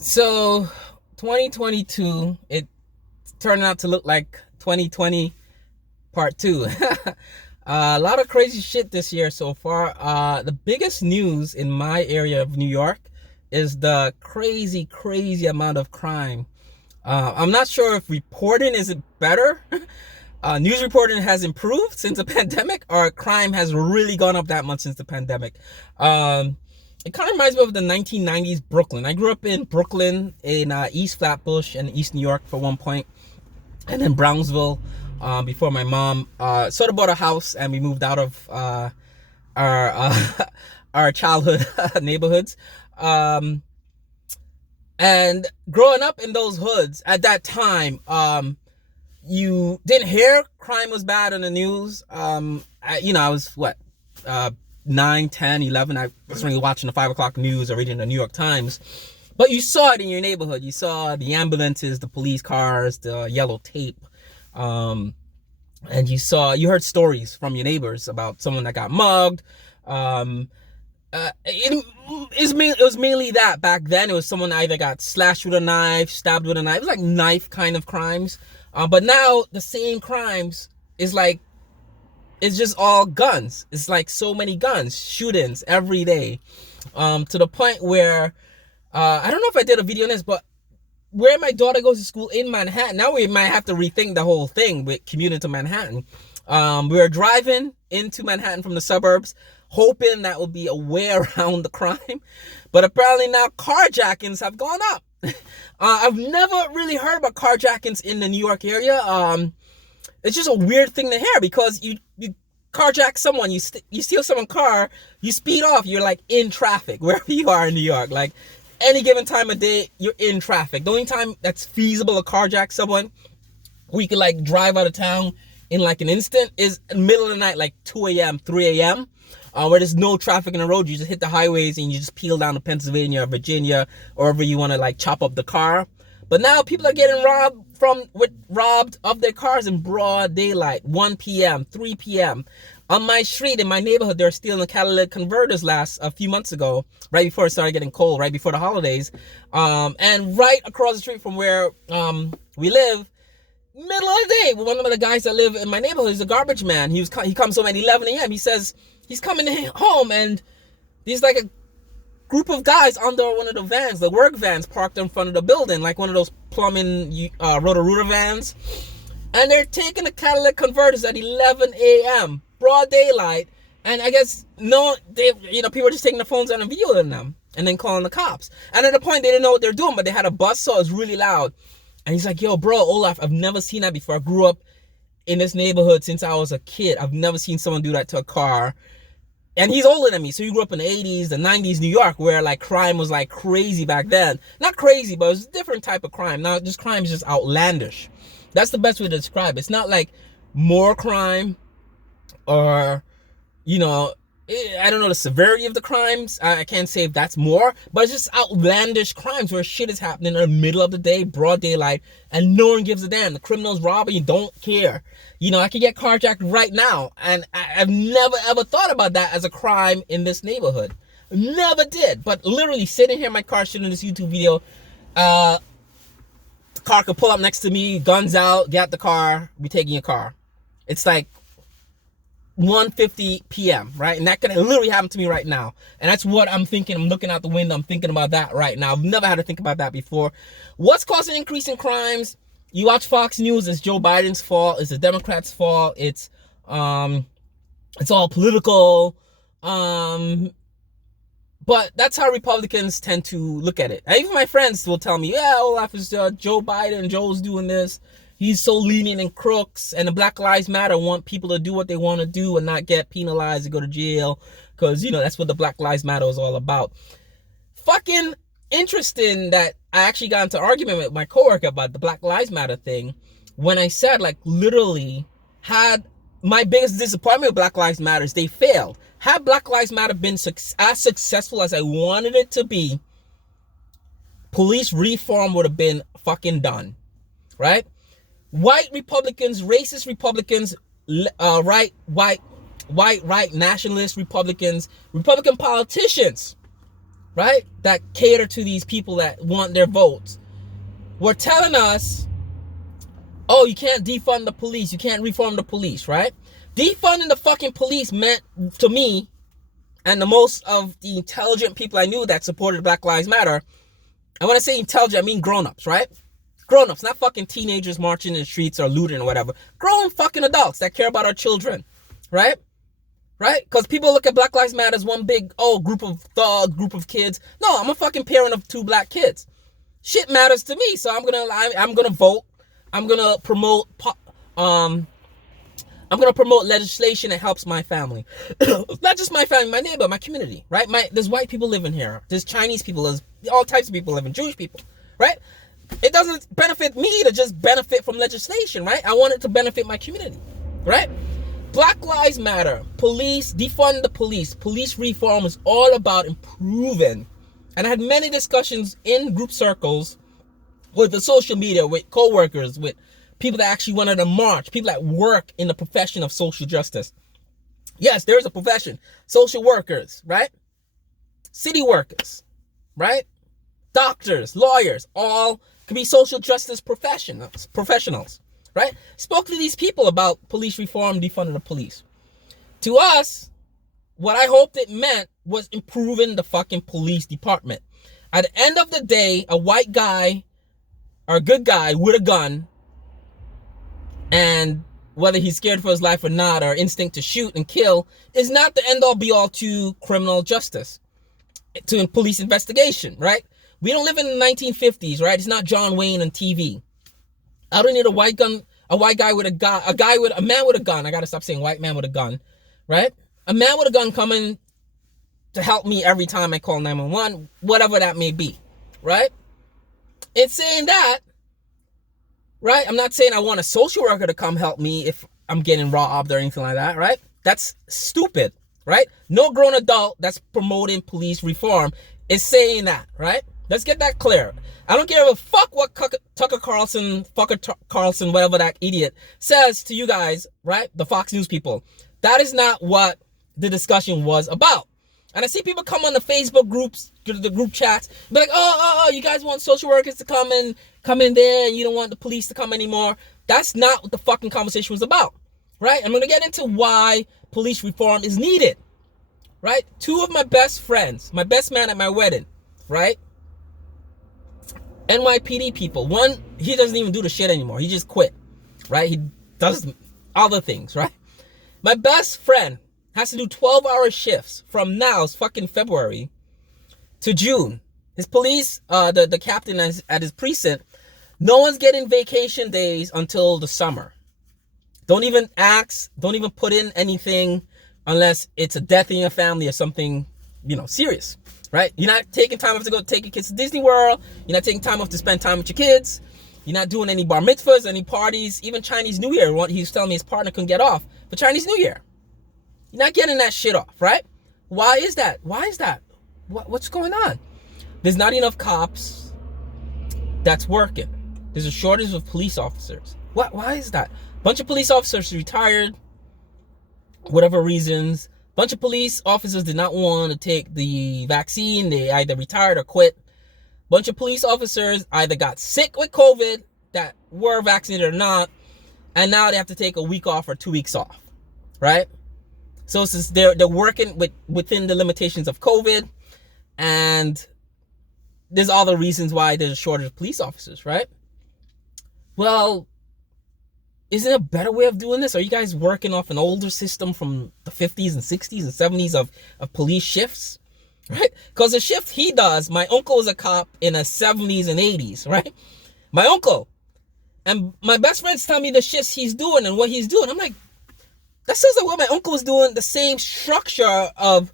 So 2022, it turned out to look like 2020 part two. A lot of crazy shit this year so far. The biggest news in my area of New York is the crazy amount of crime. I'm not sure if reporting is better. News reporting has improved since the pandemic, or crime has really gone up that much since the pandemic. Um, it kind of reminds me of the 1990s Brooklyn. I grew up in Brooklyn, in East Flatbush and East New York for one point, and then Brownsville before my mom sort of bought a house and we moved out of our our childhood neighborhoods. Um, and growing up in those hoods at that time, you didn't hear crime was bad on the news. I was what, uh, 9, 10, 11. I was really watching the 5 o'clock news or reading the New York Times. But you saw it in your neighborhood. You saw the ambulances, the police cars, the yellow tape. Um, and you heard stories from your neighbors about someone that got mugged. Um, it was mainly that back then. It was someone either got slashed with a knife, stabbed with a knife. It was like knife kind of crimes. But now the same crimes is like, it's just all guns. It's like so many guns, shootings every day. To the point where, I don't know if I did a video on this, but where my daughter goes to school in Manhattan, now we might have to rethink the whole thing with commuting to Manhattan. We were driving into Manhattan from the suburbs, hoping that would be a way around the crime. But apparently now carjackings have gone up. I've never really heard about carjackings in the New York area. It's just a weird thing to hear because you carjack someone, you steal someone's car, you speed off, you're like in traffic wherever you are in New York. Like any given time of day, you're in traffic. The only time that's feasible to carjack someone, we could like drive out of town in like an instant, is in the middle of the night, like 2 a.m., 3 a.m., where there's no traffic in the road. You just hit the highways and you just peel down to Pennsylvania or Virginia, or wherever you want to like chop up the car. But now people are getting robbed of their cars in broad daylight, 1 p.m., 3 p.m. On my street, in my neighborhood, they're stealing catalytic converters a few months ago, right before it started getting cold, right before the holidays. And right across the street from where we live, middle of the day, one of the guys that live in my neighborhood is a garbage man. He comes home at 11 a.m. He says he's coming home, and there's like a group of guys under one of the vans, the work vans, parked in front of the building, like one of those plumbing Roto-Rooter vans. And they're taking the catalytic converters at 11 a.m., broad daylight. And I guess people are just taking their phones out and videoing them and then calling the cops. And at the point, they didn't know what they're doing, but they had a bus, so it was really loud. And he's like, yo, bro, Olaf, I've never seen that before. I grew up in this neighborhood since I was a kid. I've never seen someone do that to a car. And he's older than me, so he grew up in the 80s, the 90s New York, where like crime was like crazy back then. Not crazy, but it was a different type of crime. Now, just crime is just outlandish. That's the best way to describe it. It's not like more crime or, I don't know the severity of the crimes. I can't say if that's more, but it's just outlandish crimes where shit is happening in the middle of the day, broad daylight, and no one gives a damn. The criminals robbing you, don't care. I could get carjacked right now, and I've never ever thought about that as a crime in this neighborhood. Never did. But literally sitting here in my car shooting this YouTube video, the car could pull up next to me, guns out, get the car, be taking your car. It's like 1:50 p.m., right? And that could literally happen to me right now. And that's what I'm thinking. I'm looking out the window. I'm thinking about that right now. I've never had to think about that before. What's causing an increase in crimes? You watch Fox News, it's Joe Biden's fault. It's the Democrats' fault. It's all political. But that's how Republicans tend to look at it. And even my friends will tell me, yeah, Olaf, is Joe Biden. Joe's doing this. He's so lenient in crooks, and the Black Lives Matter want people to do what they want to do and not get penalized and go to jail, because that's what the Black Lives Matter is all about. Fucking interesting that I actually got into an argument with my coworker about the Black Lives Matter thing when I said, like, literally, had my biggest disappointment with Black Lives Matter is they failed. Had Black Lives Matter been as successful as I wanted it to be, police reform would have been fucking done, right? White Republicans, racist Republicans, right nationalist Republicans, Republican politicians, right, that cater to these people that want their votes, were telling us, oh, you can't defund the police, you can't reform the police, right? Defunding the fucking police meant, to me, and the most of the intelligent people I knew that supported Black Lives Matter, and when I say intelligent, I mean grown-ups, right? Grown-ups, not fucking teenagers marching in the streets or looting or whatever. Grown fucking adults that care about our children, right? Right? Because people look at Black Lives Matter as one big, group of thugs, group of kids. No, I'm a fucking parent of 2 black kids. Shit matters to me, so I'm gonna vote. I'm gonna promote legislation that helps my family. Not just my family, my neighbor, my community, right? There's white people living here. There's Chinese people, there's all types of people living, Jewish people, right? It doesn't benefit me to just benefit from legislation, right? I want it to benefit my community, right? Black Lives Matter, police, defund the police, police reform is all about improving. And I had many discussions in group circles with the social media, with co-workers, with people that actually wanted to march, people that work in the profession of social justice. Yes, there's a profession. Social workers, right? City workers, right? Doctors, lawyers, all can be social justice professionals, right? Spoke to these people about police reform, defunding the police. To us, what I hoped it meant was improving the fucking police department. At the end of the day, a white guy or a good guy with a gun, and whether he's scared for his life or not, or instinct to shoot and kill, is not the end all be all to criminal justice, to police investigation, right? We don't live in the 1950s, right? It's not John Wayne on TV. I don't need a white guy with a gun, a man with a gun. I gotta stop saying white man with a gun, right? A man with a gun coming to help me every time I call 911, whatever that may be, right? It's saying that, right? I'm not saying I want a social worker to come help me if I'm getting robbed or anything like that, right? That's stupid, right? No grown adult that's promoting police reform is saying that, right? Let's get that clear. I don't give a fuck what Tucker Carlson, whatever that idiot says to you guys, right? The Fox News people. That is not what the discussion was about. And I see people come on the Facebook groups, the group chats, be like, oh, you guys want social workers to come in there, and you don't want the police to come anymore. That's not what the fucking conversation was about, right? I'm going to get into why police reform is needed, right? 2 of my best friends, my best man at my wedding, right? NYPD people. One, he doesn't even do the shit anymore. He just quit, right? He does other things, right? My best friend has to do 12-hour shifts from now, it's fucking February, to June. His police, the captain at his precinct, no one's getting vacation days until the summer. Don't even ask, don't even put in anything unless it's a death in your family or something, serious. Right? You're not taking time off to go take your kids to Disney World. You're not taking time off to spend time with your kids. You're not doing any bar mitzvahs, any parties, even Chinese New Year. He was telling me his partner couldn't get off for Chinese New Year. You're not getting that shit off, right? Why is that? What's going on? There's not enough cops that's working. There's a shortage of police officers. Why is that? Bunch of police officers retired, whatever reasons. Bunch of police officers did not want to take the vaccine. They either retired or quit. Bunch of police officers either got sick with COVID, that were vaccinated or not, and now they have to take a week off or 2 weeks off, right? So since they're working within the limitations of COVID, and there's all the reasons why there's a shortage of police officers, right? Well, isn't a better way of doing this? Are you guys working off an older system from the 50s and 60s and 70s of police shifts? Right? Because the shift he does, my uncle was a cop in the 70s and 80s, right? My uncle. And my best friends tell me the shifts he's doing and what he's doing. I'm like, that sounds like what my uncle was doing, the same structure of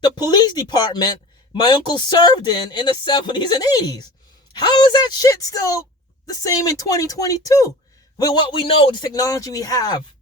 the police department my uncle served in the 70s and 80s. How is that shit still the same in 2022? With what we know, the technology we have,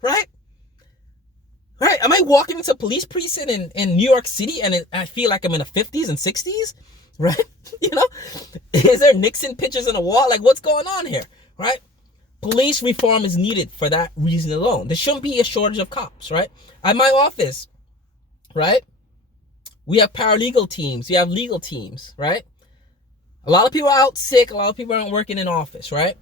right? Right? Am I walking into a police precinct in New York City and I feel like I'm in the 50s and 60s, right? Is there Nixon pictures on the wall? Like, what's going on here, right? Police reform is needed for that reason alone. There shouldn't be a shortage of cops, right? At my office, right? We have paralegal teams. We have legal teams, right? A lot of people are out sick. A lot of people aren't working in office, right?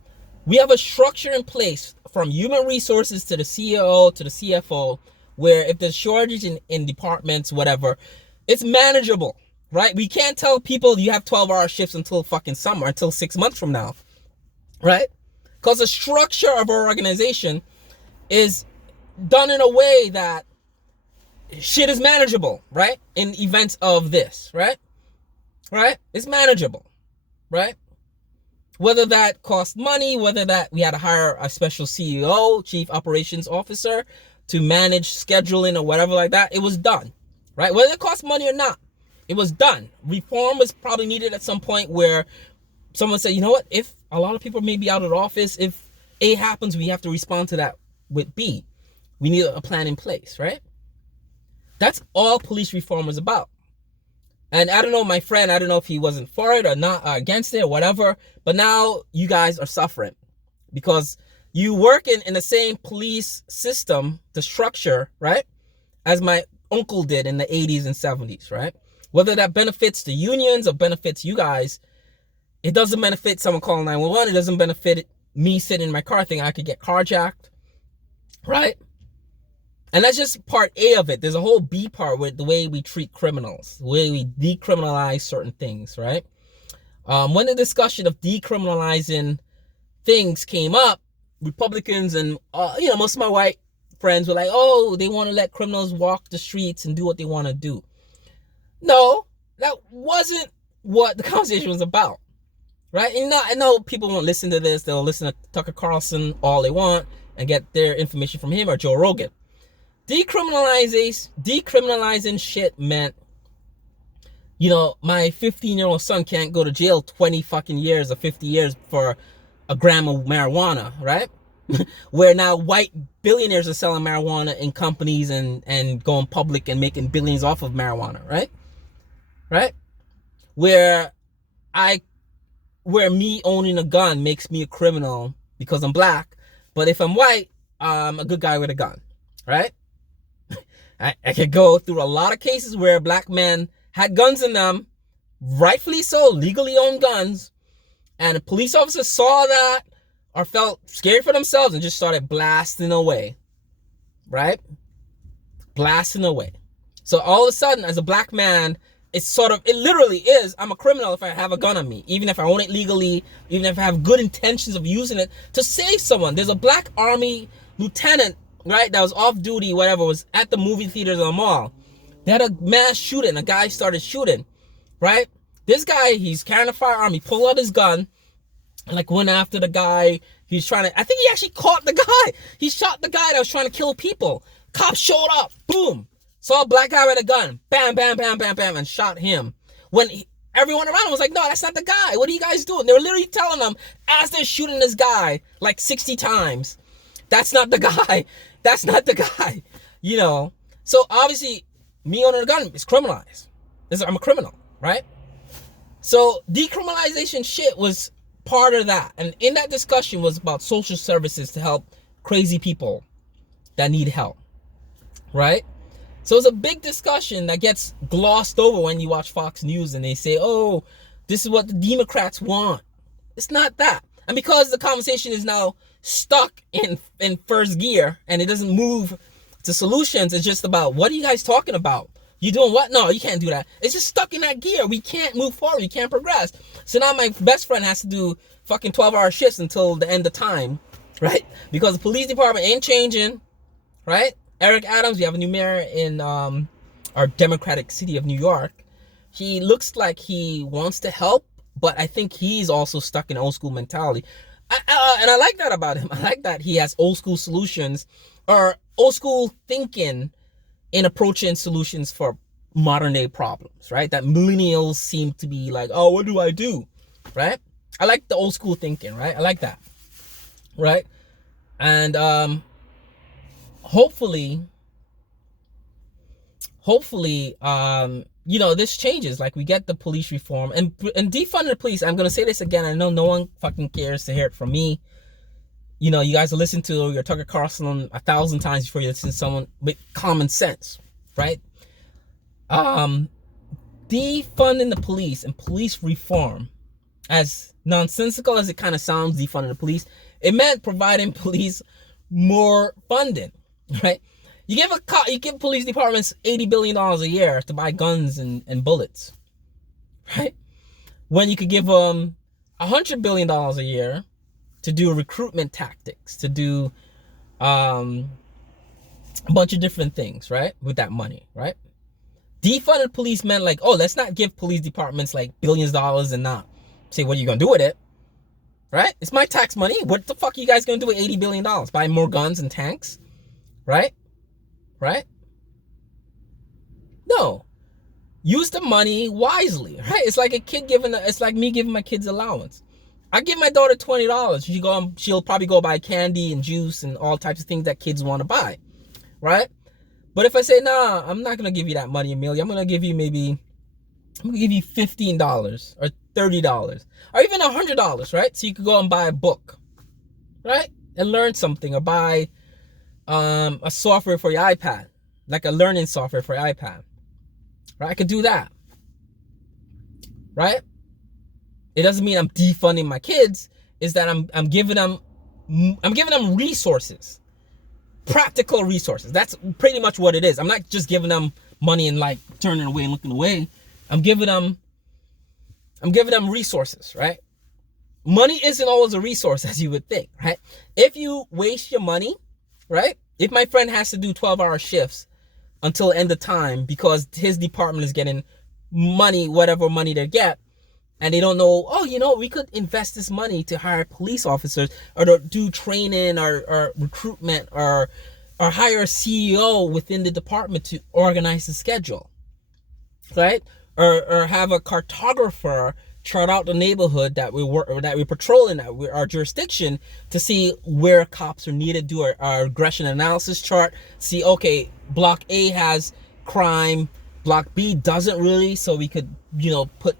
We have a structure in place from human resources to the CEO to the CFO, where if there's shortage in departments, whatever, it's manageable, right? We can't tell people you have 12-hour shifts until fucking summer, until 6 months from now, right? Because the structure of our organization is done in a way that shit is manageable, right? In events of this, right? Right? It's manageable, right? Whether that cost money, whether that we had to hire a special CEO, chief operations officer, to manage scheduling or whatever like that, it was done, right? Whether it cost money or not, it was done. Reform was probably needed at some point where someone said, you know what, if a lot of people may be out of the office, if A happens, we have to respond to that with B. We need a plan in place, right? That's all police reform was about. And I don't know, my friend, I don't know if he wasn't for it or not, against it or whatever, but now you guys are suffering because you work in the same police system, the structure, right, as my uncle did in the 80s and 70s, right? Whether that benefits the unions or benefits you guys, it doesn't benefit someone calling 911. It doesn't benefit me sitting in my car thinking I could get carjacked, right? And that's just part A of it. There's a whole B part with the way we treat criminals, the way we decriminalize certain things, right? When the discussion of decriminalizing things came up, Republicans and, most of my white friends were like, oh, they want to let criminals walk the streets and do what they want to do. No, that wasn't what the conversation was about, right? And I know people won't listen to this. They'll listen to Tucker Carlson all they want and get their information from him or Joe Rogan. Decriminalizing shit meant, my 15-year-old son can't go to jail 20 fucking years or 50 years for a gram of marijuana, right? Where now white billionaires are selling marijuana in companies and going public and making billions off of marijuana, right? Right? Where me owning a gun makes me a criminal because I'm black, but if I'm white, I'm a good guy with a gun, right? I could go through a lot of cases where black men had guns in them, rightfully so, legally owned guns, and a police officer saw that or felt scared for themselves and just started blasting away, right? Blasting away. So all of a sudden, as a black man, it literally is, I'm a criminal if I have a gun on me, even if I own it legally, even if I have good intentions of using it to save someone. There's a black army lieutenant, right, that was off duty, whatever, was at the movie theaters in the mall. They had a mass shooting. A guy started shooting, right? This guy, he's carrying a firearm. He pulled out his gun and went after the guy. He's trying to, I think he actually caught the guy. He shot the guy that was trying to kill people. Cops showed up. Boom. Saw a black guy with a gun. Bam, bam, bam, bam, bam, and shot him. Everyone around him was like, no, that's not the guy. What are you guys doing? They were literally telling them as they're shooting this guy 60 times. That's not the guy. That's not the guy. So obviously, me owning a gun is criminalized. I'm a criminal, right? So decriminalization shit was part of that. And in that discussion was about social services to help crazy people that need help, right? So it's a big discussion that gets glossed over when you watch Fox News and they say, oh, this is what the Democrats want. It's not that. And because the conversation is now stuck in first gear and it doesn't move to solutions, it's just about, what are you guys talking about? You doing what? No, you can't do that. It's just stuck in that gear. We can't move forward. We can't progress. So now my best friend has to do fucking 12-hour shifts until the end of time, right? Because the police department ain't changing, right? Eric Adams, we have a new mayor in our Democratic city of New York. He looks like he wants to help, but I think he's also stuck in old school mentality. And I like that about him. I like that he has old school solutions or old school thinking in approaching solutions for modern day problems, right? That millennials seem to be like, oh, what do I do? Right? I like the old school thinking, right? I like that. Right? And hopefully, this changes. We get the police reform and defund the police. I'm gonna say this again. I know no one fucking cares to hear it from me. You guys will listen to your Tucker Carlson 1,000 times before you listen to someone with common sense, right? defunding the police and police reform, as nonsensical as it kind of sounds, defunding the police, it meant providing police more funding, right? You give police departments $80 billion a year to buy guns and bullets, right? When you could give them $100 billion a year to do recruitment tactics, to do a bunch of different things, right? With that money, right? Defunded police meant like, oh, let's not give police departments like billions of dollars and not say, what are you going to do with it? Right? It's my tax money. What the fuck are you guys going to do with $80 billion? Buy more guns and tanks? Right? Right? No. Use the money wisely, right? It's like it's like me giving my kids allowance. I give my daughter $20. She'll probably go buy candy and juice and all types of things that kids want to buy, right? But if I say, nah, I'm not going to give you that money, Amelia. I'm going to give you $15 or $30 or even $100, right? So you could go and buy a book, right? And learn something, or buy a software for your iPad, like a learning software for your iPad, right? I could do that, right? It doesn't mean I'm defunding my kids. Is that I'm giving them resources. Practical resources. That's pretty much what it is. I'm not just giving them money and like turning away and looking away. I'm giving them resources, right? Money isn't always a resource as you would think, right? If you waste your money, right? If my friend has to do 12-hour shifts until end of time because his department is getting money, whatever money they get, and they don't know, oh, we could invest this money to hire police officers or to do training or recruitment or hire a CEO within the department to organize the schedule, right? Or have a cartographer chart out the neighborhood that we patrol in our jurisdiction to see where cops are needed, do our aggression analysis chart, see, okay, block A has crime, block B doesn't really, so we could, put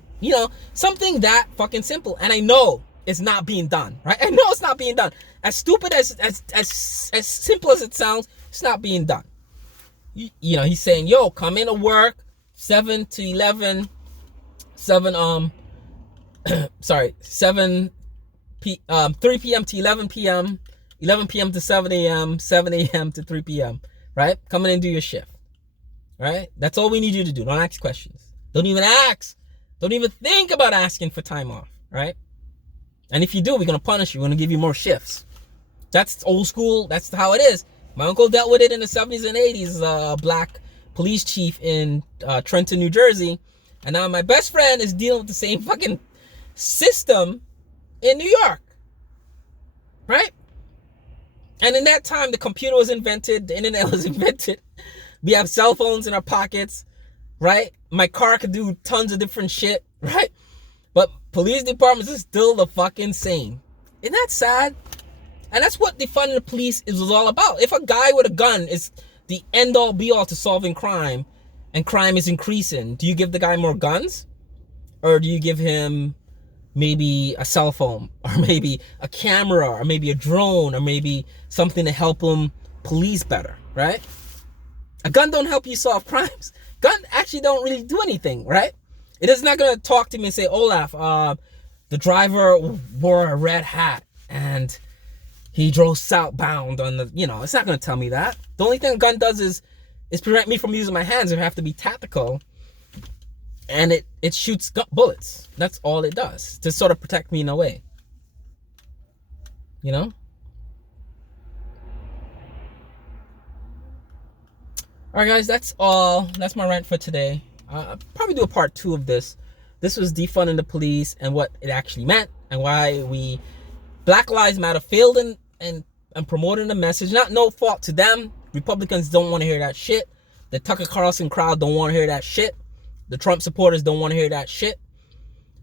something that fucking simple. And I know it's not being done, right? I know it's not being done. As stupid as simple as it sounds, it's not being done. He's saying, yo, come into work 7 to 11, 3 p.m. to 11 p.m., 11 p.m. to 7 a.m., 7 a.m. to 3 p.m., right? Come in and do your shift, right? That's all we need you to do. Don't ask questions. Don't even ask. Don't even think about asking for time off, right? And if you do, we're going to punish you. We're going to give you more shifts. That's old school. That's how it is. My uncle dealt with it in the 70s and 80s, a black police chief in Trenton, New Jersey. And now my best friend is dealing with the same fucking system in New York, right? And in that time, the computer was invented. The internet was invented. We have cell phones in our pockets, right? My car could do tons of different shit, right? But police departments is still the fucking same. Isn't that sad? And that's what defunding the police is all about. If a guy with a gun is the end-all be-all to solving crime, and crime is increasing, do you give the guy more guns? Or do you give him maybe a cell phone, or maybe a camera, or maybe a drone, or maybe something to help him police better, right? A gun don't help you solve crimes. Gun actually don't really do anything, right? It is not going to talk to me and say, Olaf, the driver wore a red hat and he drove southbound on the, it's not going to tell me that. The only thing a gun does is prevent me from using my hands. I have to be tactical. And it shoots bullets. That's all it does, to sort of protect me in a way. Alright guys, that's all. That's my rant for today. I'll probably do a part 2 of this. This was defunding the police and what it actually meant, and why Black Lives Matter failed in promoting the message. No fault to them. Republicans don't want to hear that shit. The Tucker Carlson crowd don't want to hear that shit. The Trump supporters don't want to hear that shit.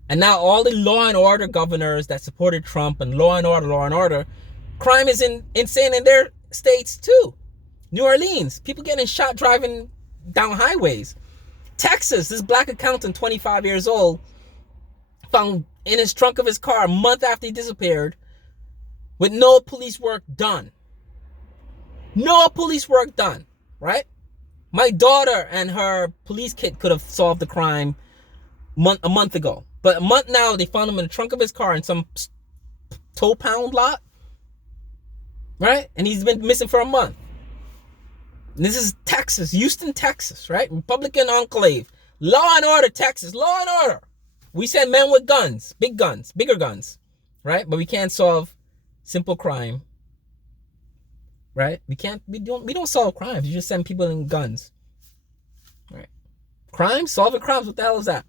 And now all the law and order governors that supported Trump and law and order, crime is insane in their states too. New Orleans, people getting shot driving down highways. Texas, this black accountant, 25 years old, found in his trunk of his car a month after he disappeared with no police work done. No police work done, right? My daughter and her police kit could have solved the crime a month ago. But a month now, they found him in the trunk of his car in some tow pound lot, right? And he's been missing for a month. And this is Texas, Houston, Texas, right? Republican enclave. Law and order, Texas. Law and order. We send men with guns, big guns, bigger guns, right? But we can't solve simple crime, right? We don't solve crimes. You just send people in guns, right? Crimes, solving crimes. What the hell is that?